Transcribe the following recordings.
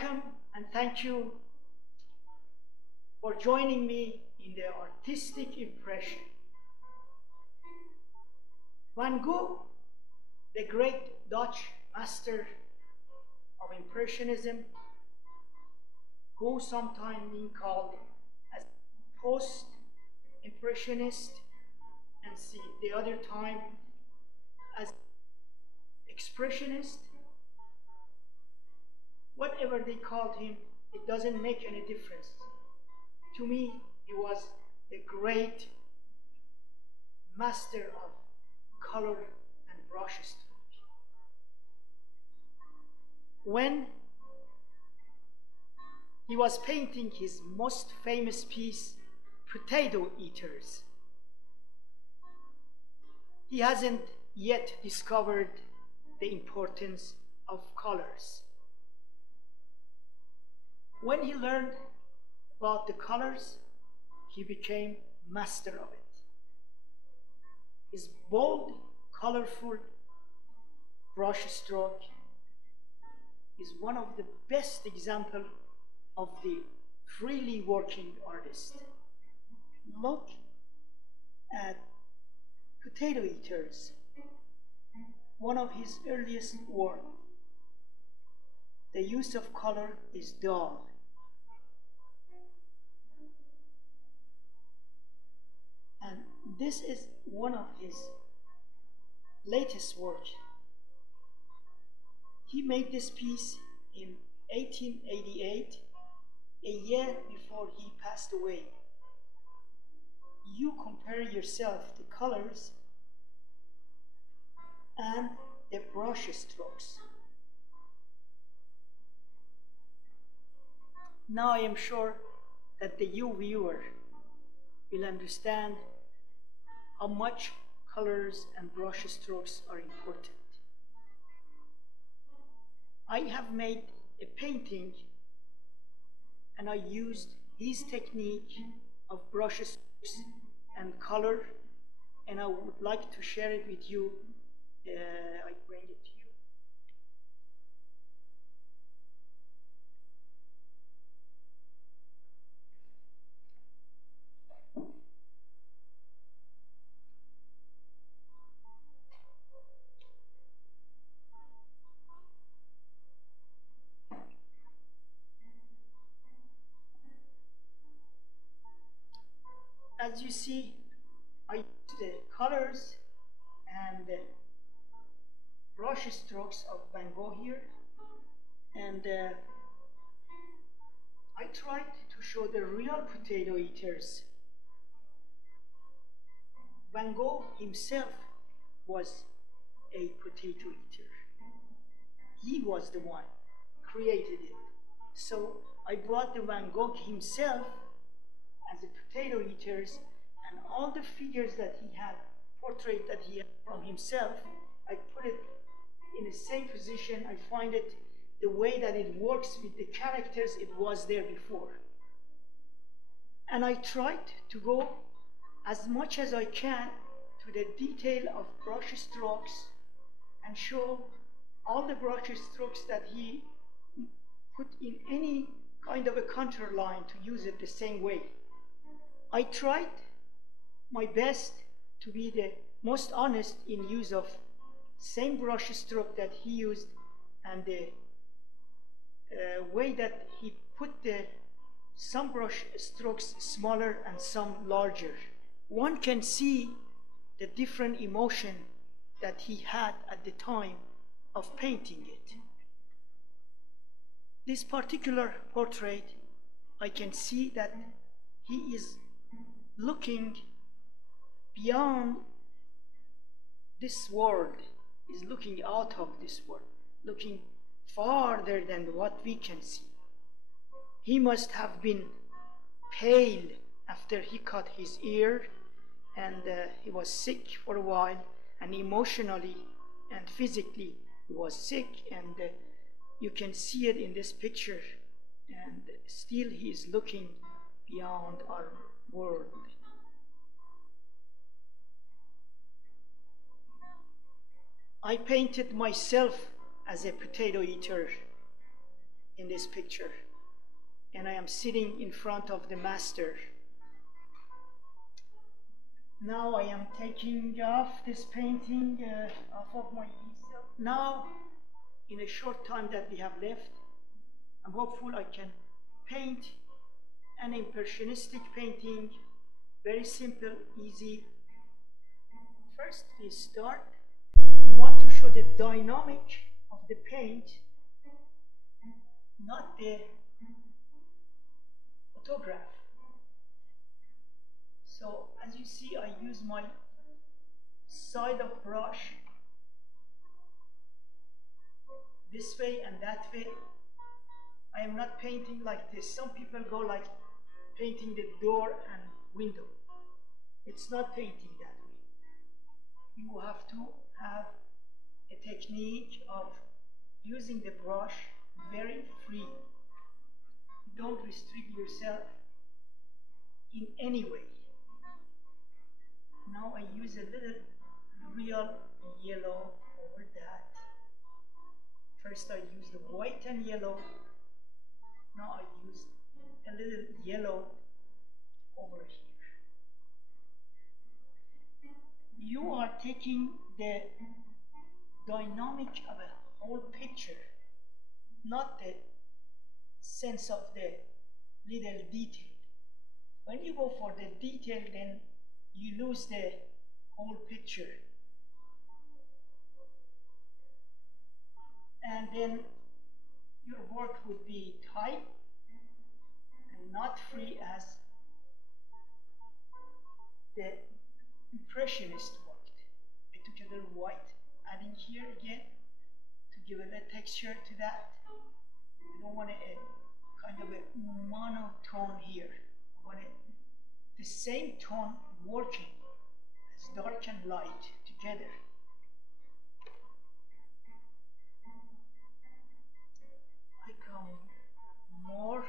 Welcome and thank you for joining me in the artistic impression. Van Gogh, the great Dutch master of Impressionism, who sometimes been called as post-impressionist and the other time as expressionist. Whatever they called him, it doesn't make any difference. To me, he was a great master of color and brushstroke. When he was painting his most famous piece, Potato Eaters, he hasn't yet discovered the importance of colors. When he learned about the colors, he became master of it. His bold, colorful brushstroke is one of the best examples of the freely working artist. Look at Potato Eaters, one of his earliest work. The use of color is dull. And this is one of his latest work. He made this piece in 1888, a year before he passed away. You compare yourself to colors and the brush strokes. Now I am sure that the you viewer will understand how much colors and brush strokes are important. I have made a painting and I used his technique of brush strokes and color, and I would like to share it with you. I bring it to you. As you see, I used the colors and the brush strokes of Van Gogh here, and I tried to show the real potato eaters. Van Gogh himself was a potato eater. He was the one who created it. So I brought the Van Gogh himself as the potato eaters, and all the figures that he had, portrait that he had from himself, I put it in the same position. I find it the way that it works with the characters it was there before. And I tried to go as much as I can to the detail of brush strokes and show all the brush strokes that he put in any kind of a contour line to use it the same way. I tried my best to be the most honest in use of same brush stroke that he used, and the way that he put some brush strokes smaller and some larger. One can see the different emotion that he had at the time of painting it. This particular portrait, I can see that he is looking beyond this world, is looking out of this world, looking farther than what we can see. He must have been pale after he cut his ear, and he was sick for a while, and emotionally and physically he was sick, and you can see it in this picture, and still he is looking beyond our world. I painted myself as a potato eater in this picture, and I am sitting in front of the master. Now I am taking off this painting off of my easel. Now, in a short time that we have left, I'm hopeful I can paint an impressionistic painting, very simple, easy. First we start, we want to show the dynamic of the paint, not the photograph. So as you see, I use my side of brush this way and that way. I am not painting like this. Some people go like painting the door and window. It's not painting that way. You have to have a technique of using the brush very free. Don't restrict yourself in any way. Now I use a little real yellow over that. First I used the white and yellow. Now I use a little yellow over here. You are taking the dynamic of a whole picture, not the sense of the little detail. When you go for the detail, then you lose the whole picture. And then your work would be tight and not free as the Impressionist worked. I took a little white, adding here again to give a little texture to that. I don't want a kind of a monotone here. I want the same tone working as dark and light together. I come more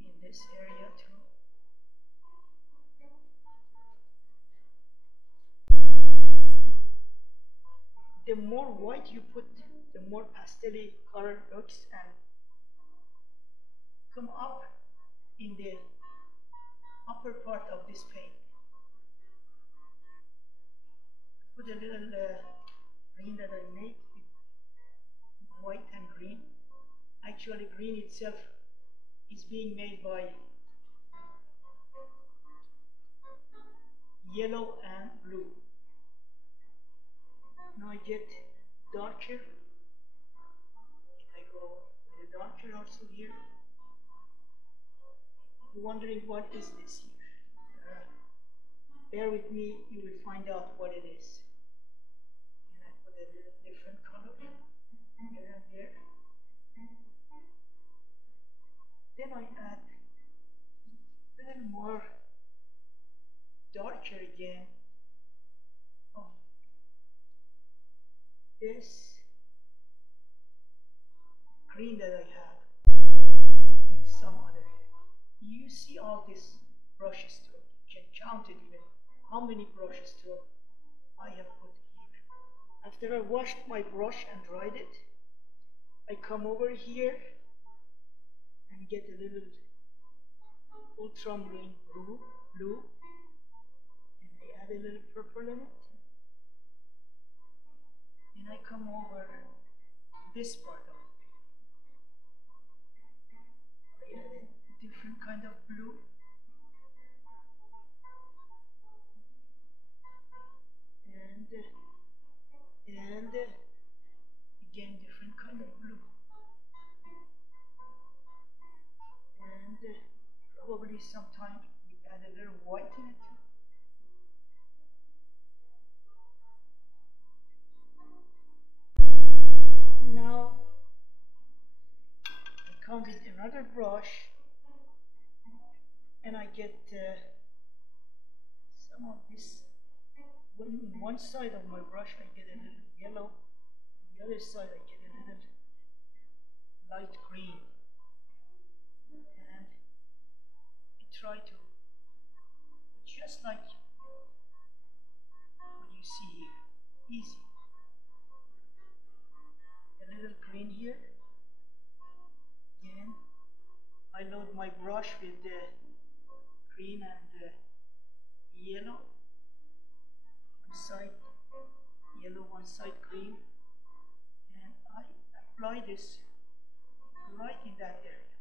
in this area too. The more white you put, the more pastel-y color looks and come up in the upper part of this paint. Put a little green that I made with white and green. Actually, green itself is being made by yellow and blue. Now I get darker. I go with a darker also here. You're wondering what is this here? Bear with me, you will find out what it is. And I put a little different color here and there. Then I add a little more darker again of this green that I have in some other area. You see all this brush stroke. You can count it even how many brush strokes I have put here. After I washed my brush and dried it, I come over here and get a little ultramarine blue, and I add a little purple in it. And I come over this part of it. I add a different kind of blue. And again different kind of blue. And probably sometime we add a little white in it too. Now I come with another brush and I get some of this. On one side of my brush I get a little yellow, on the other side I get a little light green, and I try to just like what you see here, easy. A little green here, my brush with the green and the yellow. One side yellow, one side green, and I apply this right in that area.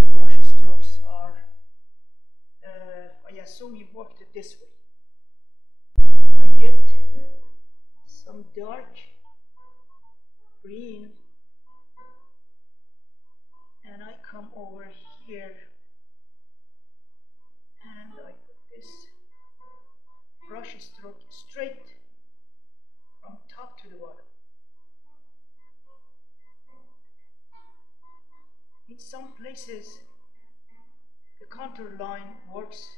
The brush strokes are, I assume you worked it this way. I get some dark green and I come over here and I put this brush stroke straight from top to the bottom. In some places the contour line works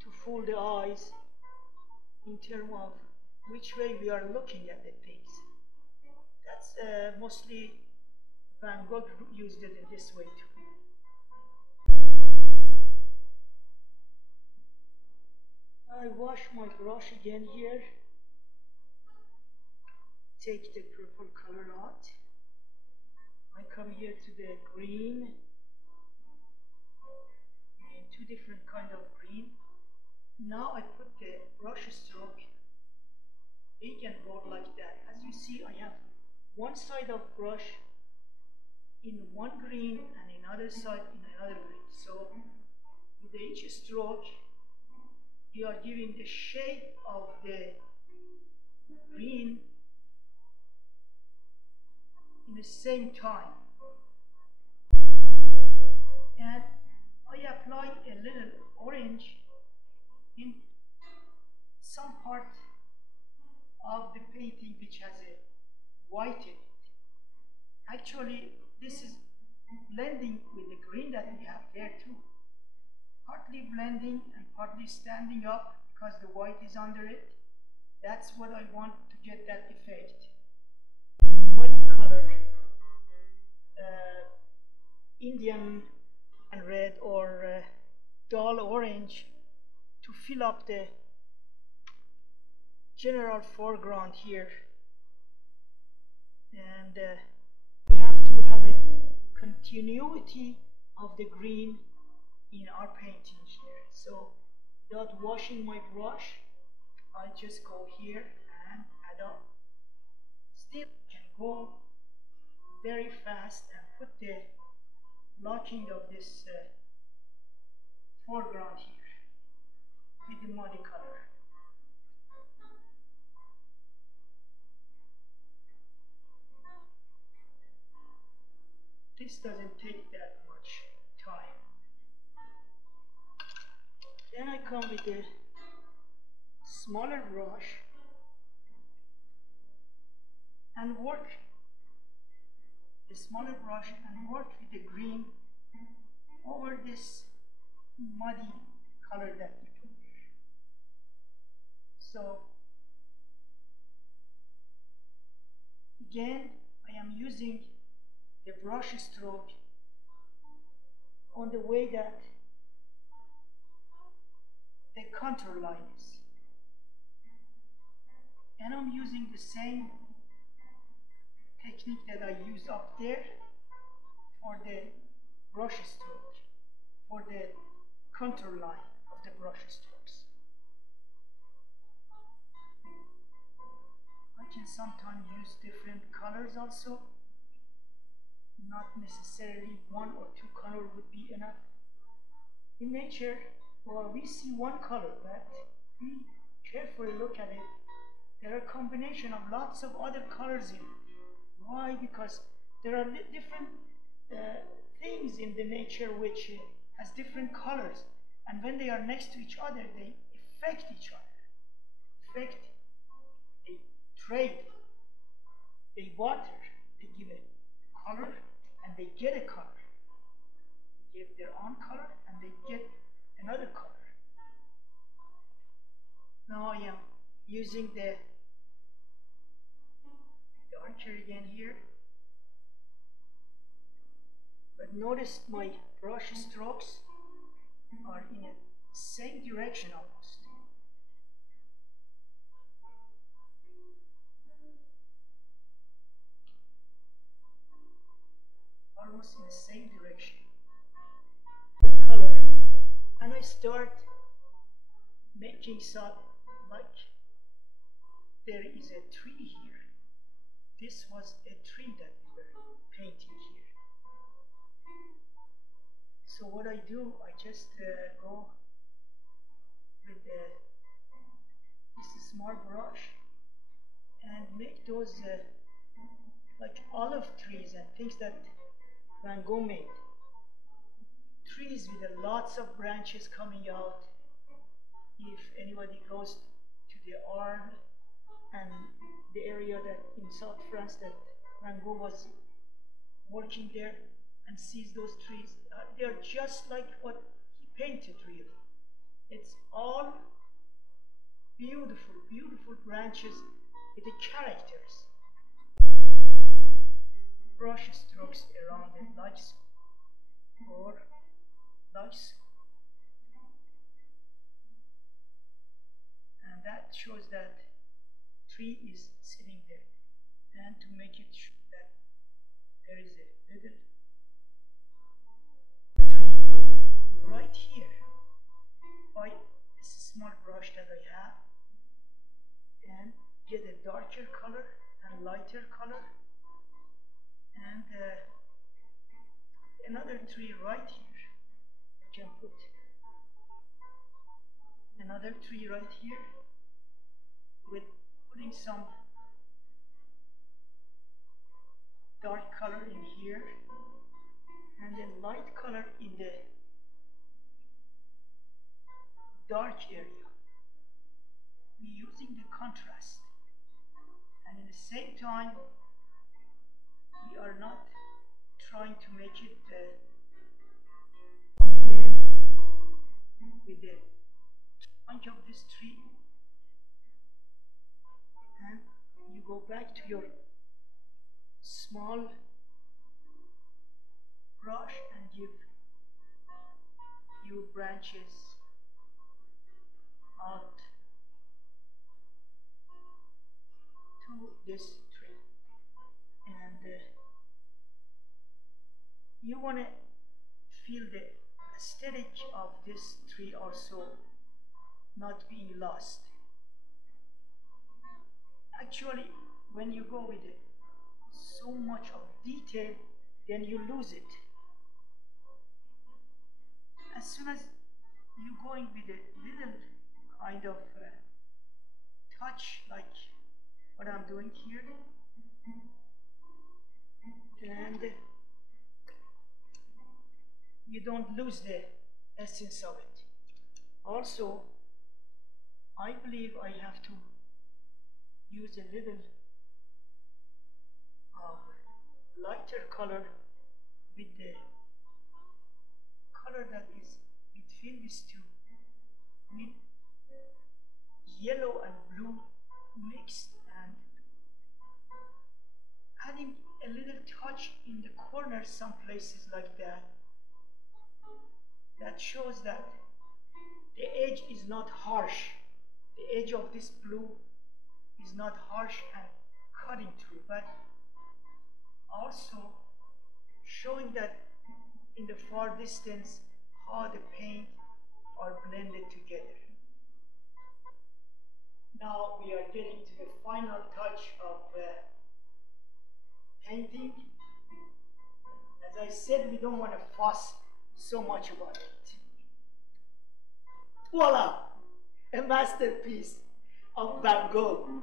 to fool the eyes in terms of which way we are looking at the things. That's mostly Van Gogh used it in this way too. I wash my brush again here. Take the purple color out. I come here to the green. Two different kind of green. Now I put the brush stroke big and bold like that. As you see, I have one side of brush in one green and another side in another green. So with each stroke, you are giving the shape of the green in the same time. And I apply a little orange in some part of the painting which has a white in it. Actually, this is blending with the green that we have there too. Partly blending and partly standing up because the white is under it. That's what I want to get that effect. Muddy color, Indian and red or dull orange to fill up the general foreground here. And we have to have a continuity of the green in our painting here. So without washing my brush, I just go here and add up. Still can go very fast and put the blocking of this foreground here with the muddy color. This doesn't take that much time. Then I come with a smaller brush and work the smaller brush and work with the green over this muddy color that we put there. So again, I am using the brush stroke on the way that the contour line is. And I'm using the same technique that I used up there for the brush stroke, for the contour line of the brush strokes. I can sometimes use different colors also. Not necessarily one or two colors would be enough. In nature, well, we see one color, but we carefully look at it. There are a combination of lots of other colors in it. Why? Because there are different things in the nature which has different colors, and when they are next to each other, they affect each other. Affect, they trade, they barter, they give a color and they get a color. They give their own color and they get another color. Now I am using the darker again here. But notice my brush strokes are in the same direction almost. Almost in the same direction. start making some, like there is a tree here. This was a tree that we were painting here. So what I do, I just go with this small brush and make those like olive trees and things that Van Gogh made. Trees with lots of branches coming out. If anybody goes to the Arles and the area that in South France that Van Gogh was working there and sees those trees, they're just like what he painted really. It's all beautiful, beautiful branches with the characters. Brush strokes around it like so, or like so. And that shows that tree is sitting there. And to make it show that there is a little tree right here by this small brush that I have, and get a darker color and lighter color, and another tree right here. I can put another tree right here with putting some dark color in here and then light color in the dark area. We're using the contrast, and at the same time we are not trying to make it come again with the trunk of this tree, and you go back to your small brush and give few branches out to this tree, and you want to feel the aesthetic of this tree also not being lost. Actually, when you go with it, so much of detail, then you lose it. As soon as you're going with a little kind of touch, like what I'm doing here, and you don't lose the essence of it. Also, I believe I have to use a little lighter color with the color that is between these two, with yellow and blue mixed, and adding a little touch in the corners, some places like that. That shows that the edge is not harsh. The edge of this blue is not harsh and cutting through, but also showing that in the far distance how the paint are blended together. Now we are getting to the final touch of painting. As I said, we don't want to fuss so much about it. Voila! A masterpiece of Van Gogh.